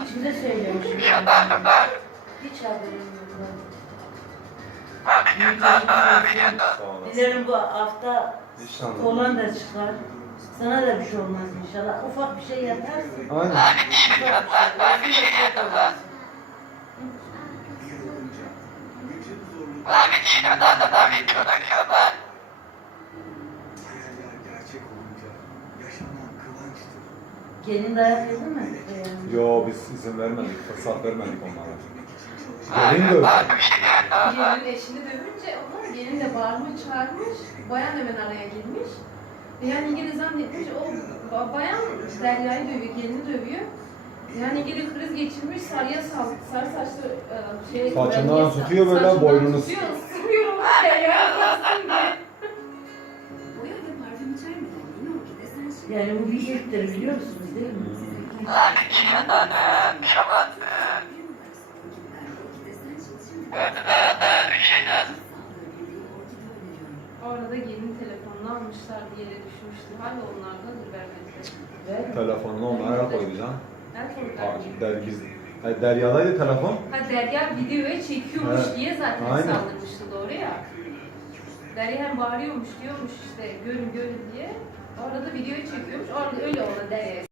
Şimdi söylüyorum şimdi. Hiç bir bir haberim yok. Bir gün bir gün Dilerim bu hafta kolan da, da çıkar. Sana da bir şey olmaz inşallah. Ufak bir şey yatarsın. Aynen. Bir şey gün bir bir gün bir bir gün bir bir gün bir Gelin dayak yedi mi? Ee, Yo biz izin vermedik, fırsat vermedik onlara. Gelin de öptü. Gelin eşini dövünce ama gelin de bağırma çağırmış, bayan hemen araya girmiş. Yani yine zannetmiş, o bayan Derya'yı dövüyor, gelini dövüyor. Yani gelin kriz geçirmiş, sarıya sal, sarı saçlı şey... Saçından tutuyor böyle, böyle boynunu. Saçından tutuyor, sıkıyorum. Ya, sütüyor, sütüyor, sütüyor, ya, ya, Yani bu bir ilktir biliyor musunuz değil mi? Arada gelin evet. telefonunu almışlar diye de düşmüştü. Hala onlardadır belki. Telefonunu onlara Dergi. Yani, Dergi. Derya'daydı telefon. Ha, Derya videoya çekiyormuş diye zaten Aynen. saldırmıştı doğru ya. Deryem bağırıyormuş diyormuş işte görün görün diye. Orada da videoyu çekiyormuş. Orada öyle oldu Derya.